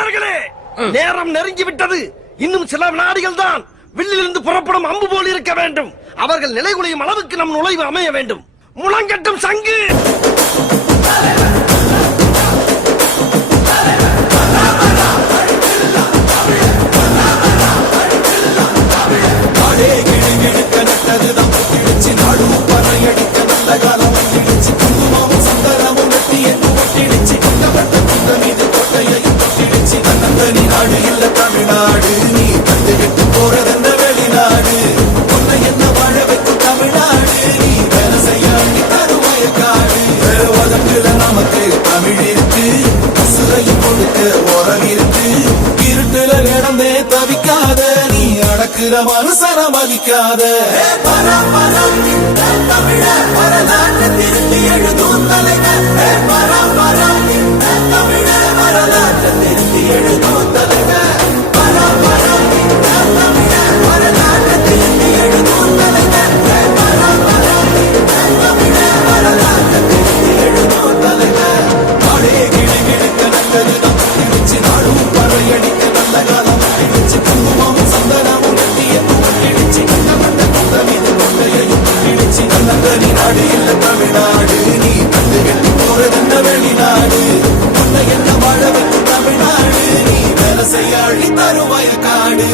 வீரர்களே, நேரம் நெருங்கிவிட்டது. இன்னும் சில வினாடிகள் தான். வில்லிலிருந்து புறப்படும் அம்பு போல் இருக்க வேண்டும். அவர்கள் நிலைகுலையும் அளவுக்கு நம் நுழைவு அமைய வேண்டும். முழங்கட்டும் சங்கு. தமிழ்நாடு நீ கண்டுகிட்டு போறதென்ன வெளிநாடு உன்னை என்ன வாழ வைக்கும் தமிழ்நாடு நீ வேலை செய்ய தருவாயக்காடு வதங்குல நமக்கு தமிழ் இருக்கு சிறையும் கொடுக்க உரம் இருக்கு இருட்டுல நடந்தே தவிக்காத நீ அடக்குற மனுசன மதிக்காத பரம் பரம் தமிழ வரலாற்று திருத்தி எழுதும் தலைவர் பரம் பரம் தமிழ வரலாற்று திருத்தி எழுதும் தலைவர் தமிழ்நாடு நீ கண்டுகிட்டு போறதென்ன வெளிநாடு உன்னை என்ன வாழ வைக்கும் தமிழ்நாடு நீ வேலை செய்ய அழி தருவாய காடு